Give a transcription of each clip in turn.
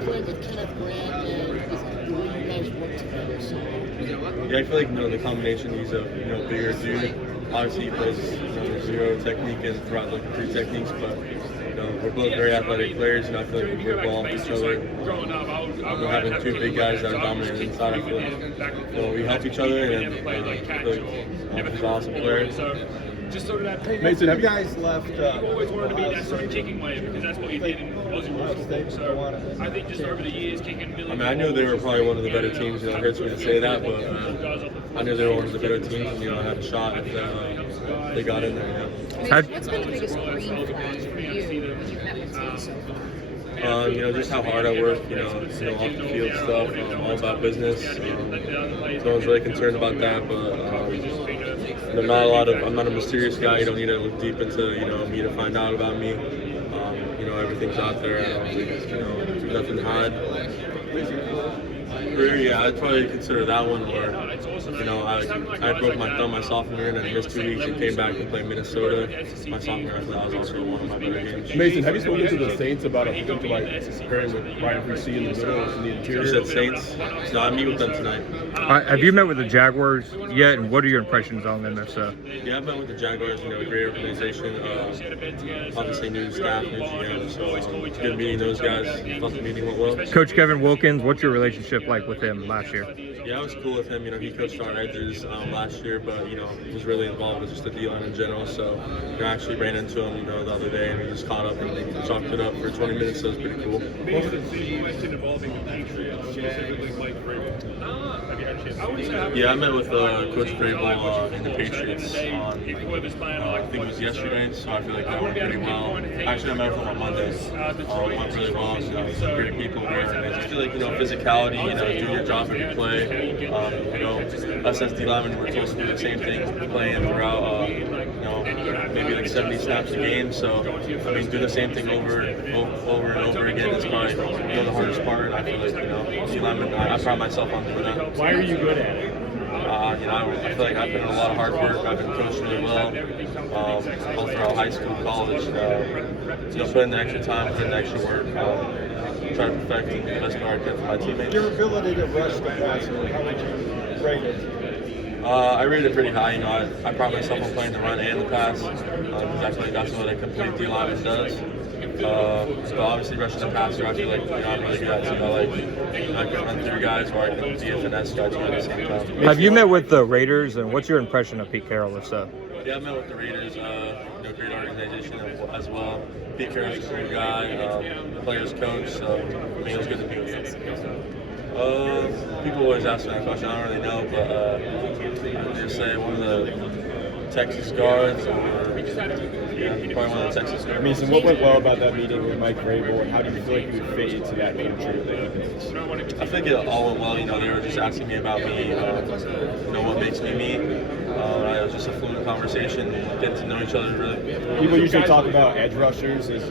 playing with Kenneth Grant and the way you guys work together? So, Yeah, I feel like the combination. He's a bigger dude. Obviously, he plays zero technique and throughout like 3 techniques, but we're both very athletic players. I feel like we work well off each other. Having 2 big guys that are dominant inside, I feel like we help each other, and I feel like he's an awesome player. Just sort of that pay. Mason, have you guys left? You always wanted to be that sort of kicking way because that's what you did in Aussie rules football. So I think just over the years, kicking. I mean, I knew they were probably one of the better teams. It hurts me to say that, but I knew they were one of the better teams, and I had a shot if they got in there. What's been the biggest green flag for you when you've met with teams so far? Just how hard I work, off the field stuff, all about business. So I was really concerned about that, but I'm not a mysterious guy. You don't need to look deep into, me to find out about me. Everything's out there. Nothing to hide. Career, yeah, I'd probably consider that one where, I broke my thumb my sophomore year and I missed 2 weeks and came back and played Minnesota. My sophomore year, I thought that was also one of my better games. Mason, have you spoken to the Saints about a link pairing with Ryan Freese in the middle in the interior? You said Saints? No, I meet with them tonight. Have you met with the Jaguars yet, and what are your impressions on them if so? Yeah, I've met with the Jaguars, great organization, obviously new staff, new GM, so good meeting those guys. Thought the meeting went well. Coach Kevin Wilkins, what's your relationship like with him last year? Yeah, I was cool with him. He coached our edges last year, but was really involved with just the D-line in general. So I actually ran into him the other day, and we just caught up and chalked it up for 20 minutes. So it was pretty cool. Involving the Patriots, specifically Mike Yeah, I met with Coach Vrabel and the Patriots on, I think it was yesterday, so I feel like that went pretty well. Actually, I met with them on Monday. It went really well. Great people there. And I just feel like, physicality, do your job every play. Us as D-linemen, we're supposed to do the same thing, playing throughout, maybe like 70 snaps a game. So, do the same thing over and over again is probably the hardest part. And I feel like, D-linemen, I pride myself on doing that. Why are you good at it? I feel like I've put in a lot of hard work. I've been coached really well, all throughout high school, college. Put in the extra time, put in the extra work, try to perfect the best part I can for my teammates. Your ability to rush the passer, how would you rate it? I rate it pretty high. I pride myself on playing the run and the pass because I feel like that's what a complete D-lineman does. But obviously rushing the passer, I feel like I'm really good at too. I can run through guys or I can be a finesse guy too at the same time. Have you met with the Raiders, and what's your impression of Pete Carroll if so? Yeah, I met with the Raiders. Great organization as well. Pete Carroll's a cool guy, players coach. So it was good to be with him. People always ask me that question. I don't really know, but I would just say one of the Texas guards or. Yeah, probably one of the Texas guards. Mason, what went well about that meeting with Mike Vrabel, and how do you feel like you would fit into that leadership thing? I think it all went well. They were just asking me about me, what makes me me. It was just a fluent conversation, getting to know each other really. People usually talk about edge rushers as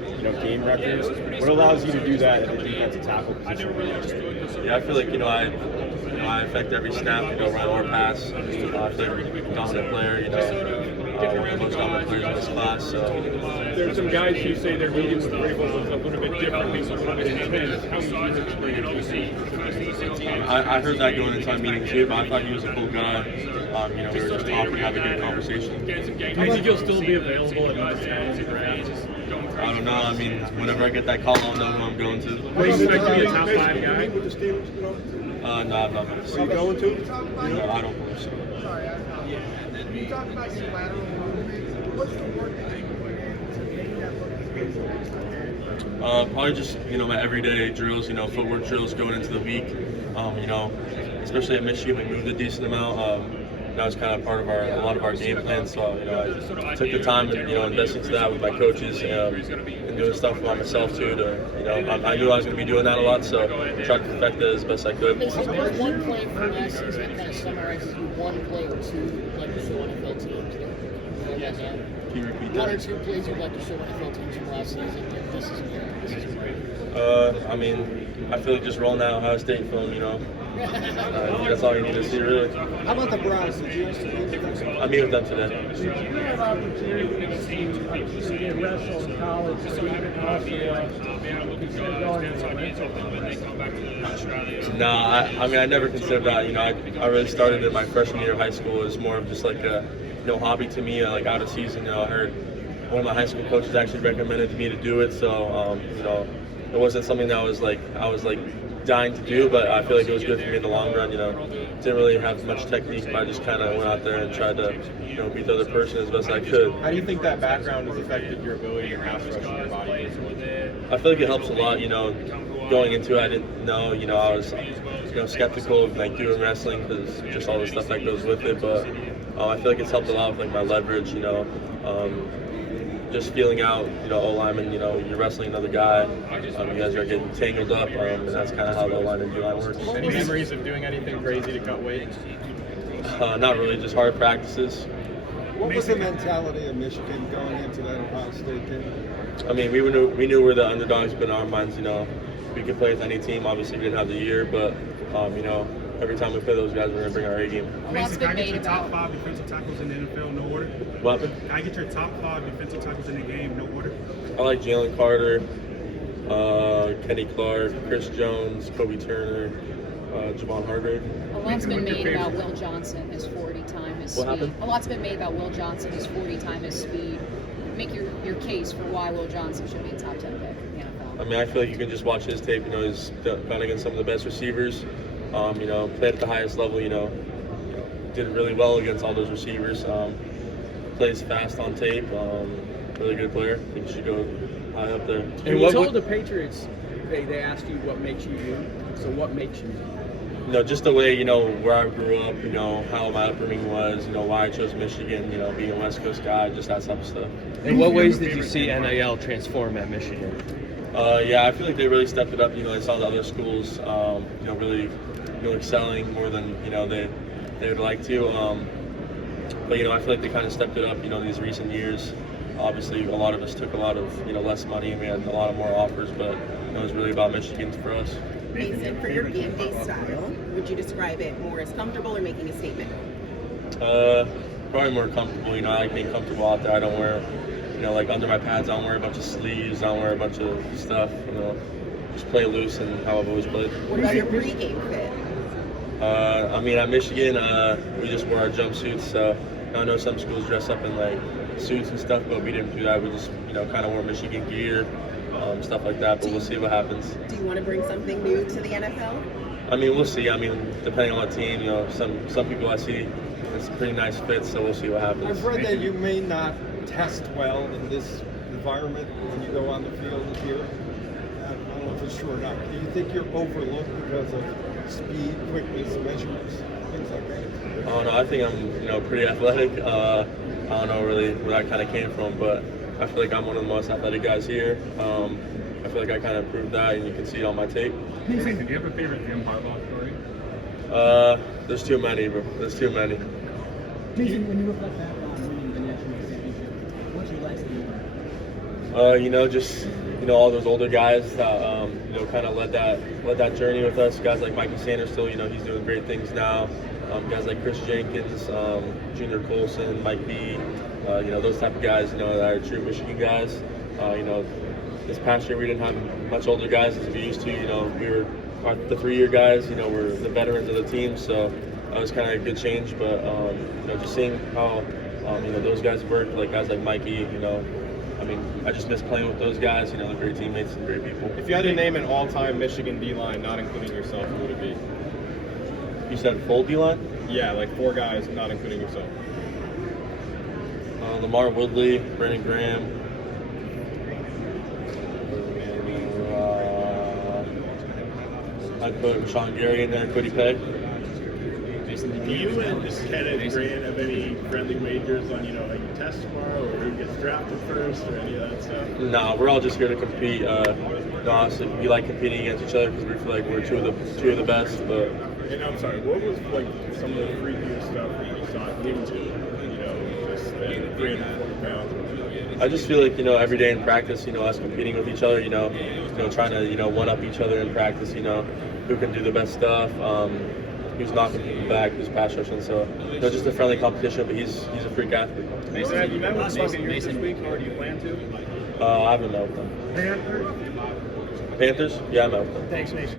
game records. What allows you to do that at the defensive tackle position? Yeah, I feel like I affect every snap, run or pass. I feel like I'm a dominant player. One of the most dominant players in this class. So there's some guys who say their meeting with Vrabel was a little bit different, a little bit intense. How was your experience? I heard that going into my meeting too, but I thought he was a cool guy. We were just talking, having a good conversation. Do you think he'll still be available at I don't know. Whenever I get that call, I'll know who I'm going to. Do you expect to be a top 5 guy? No, I'm not. Are you going to? No, I don't believe so. You talk about your lateral movement. What's the work that you probably just my everyday drills, footwork drills going into the week. Especially at Michigan, we moved a decent amount. That was kind of part of a lot of our game plan. So I took the time and invested into that with my coaches and doing stuff by myself too. I knew I was going to be doing that a lot, so I tried to perfect it as best I could. There's one play from last season that kind of summarizes you, one play or two like to show NFL teams. Can you repeat that? One or two plays you'd like to show NFL teams from last season. This is great. I mean, I feel like just rolling that Ohio State film, you know. I think that's all you need to see, really. How about the Browns? Did you used to meet them? I meet with them today. Did you have opportunity to wrestle in college? So even also consider going to the Olympics? No, I mean, I never considered that. You know, I really started in my freshman year of high school. It was more of just like a, hobby to me. Like out of season, I heard one of my high school coaches actually recommended me to do it. So, it wasn't something that I was like dying to do, but I feel like it was good for me in the long run. Didn't really have much technique, but I just kind of went out there and tried to, beat the other person as best I could. How do you think that background has affected your ability to pass rush in your body? I feel like it helps a lot. Going into it, I didn't know. I was, skeptical of like doing wrestling because just all the stuff that goes with it. But I feel like it's helped a lot with like my leverage. Just feeling out, O-lineman, you're wrestling another guy, you guys are getting tangled up, and that's kind of how the O-line and D-line works. Any memories of doing anything crazy to cut weight? Not really, just hard practices. What was the mentality of Michigan going into that Ohio State game? I mean, we knew we're the underdogs, but in our minds, we could play with any team. Obviously, we didn't have the year, but, every time we play those guys, we're going to bring our A game. Mason, Can I get your top 5 defensive tackles in the NFL, no order? What happened? Can I get your top 5 defensive tackles in the game, no order? I like Jalen Carter, Kenny Clark, Chris Jones, Kobe Turner, Javon Hargrave. A lot's been made about Will Johnson, his 40 time, his What speed. happened? A lot's been made about Will Johnson, his 40 time, his speed. Make your case for why Will Johnson should be a top 10 pick in the NFL. I mean, I feel like you can just watch his tape. He's gone against some of the best receivers. Played at the highest level. Did really well against all those receivers. Plays fast on tape. Really good player. I think he should go high up there. And you told the Patriots, they asked you what makes you you. So what makes you you? Just the way, where I grew up, how my upbringing was, why I chose Michigan, being a West Coast guy, just that type of stuff. In what ways did you see NIL transform at Michigan? Yeah, I feel like they really stepped it up. I saw the other schools, really, excelling more than, they would like to. But, I feel like they kind of stepped it up, these recent years. Obviously, a lot of us took a lot of, less money, and we had a lot of more offers, but it was really about Michigan for us. Mason, for your game day style, would you describe it more as comfortable or making a statement? Probably more comfortable. I like being comfortable out there. I don't wear, like under my pads, I don't wear a bunch of sleeves. I don't wear a bunch of stuff. Just play loose and how I've always played. What about your pregame fit? I mean, at Michigan, we just wore our jumpsuits. So I know some schools dress up in like suits and stuff, but we didn't do that. We just, kind of wore Michigan gear, stuff like that. But we'll see what happens. Do you want to bring something new to the NFL? I mean, we'll see. I mean, depending on what team, some people I see, it's a pretty nice fit. So we'll see what happens. I've read that you may not test well in this environment when you go on the field here. I don't know if it's true or not. Do you think you're overlooked because of speed, quickness, measurements, things like that? Oh no, I think I'm pretty athletic. I don't know really where that kind of came from, but I feel like I'm one of the most athletic guys here. I feel like I kind of proved that, and you can see it on my tape. Mason, do you have a favorite Jim Harbaugh story? There's too many, bro. There's too many. Mason, when you reflect back on winning the national championship, what's your last thing? Just all those older guys that kind of led that journey with us. Guys like Mikey Sanders, still he's doing great things now. Guys like Chris Jenkins, Junior Colson, Mike B. Those type of guys. That are true Michigan guys. This past year we didn't have much older guys as we used to. We were the 3-year guys. We're the veterans of the team, so that was kind of a good change. But just seeing how those guys work, like guys like Mikey. I mean, I just miss playing with those guys. They're great teammates and great people. If you had to name an all-time Michigan D-line, not including yourself, who would it be? You said full D-line? Yeah, like 4 guys, not including yourself. Lamar Woodley, Brandon Graham. I'd put Sean Gary in there, Cody Pegg. Do you and Kenneth Grant have any friendly wagers on, a test tomorrow, or who gets drafted first, or any of that stuff? No, we're all just here to compete. Honestly, we like competing against each other because we feel like we're two of the best. But And I'm sorry, what was like some of the freakiest stuff that you saw him do? Just 340 pounds. I just feel like, every day in practice, us competing with each other, trying to, one up each other in practice, who can do the best stuff, who's knocking people back, who's pass rushing. So, just a friendly competition, but he's a freak athlete. Mason, have you met with the Buccaneers this week, or do you plan to? I haven't met with them. Panthers? Panthers? Yeah, I met with them. Thanks, Mason.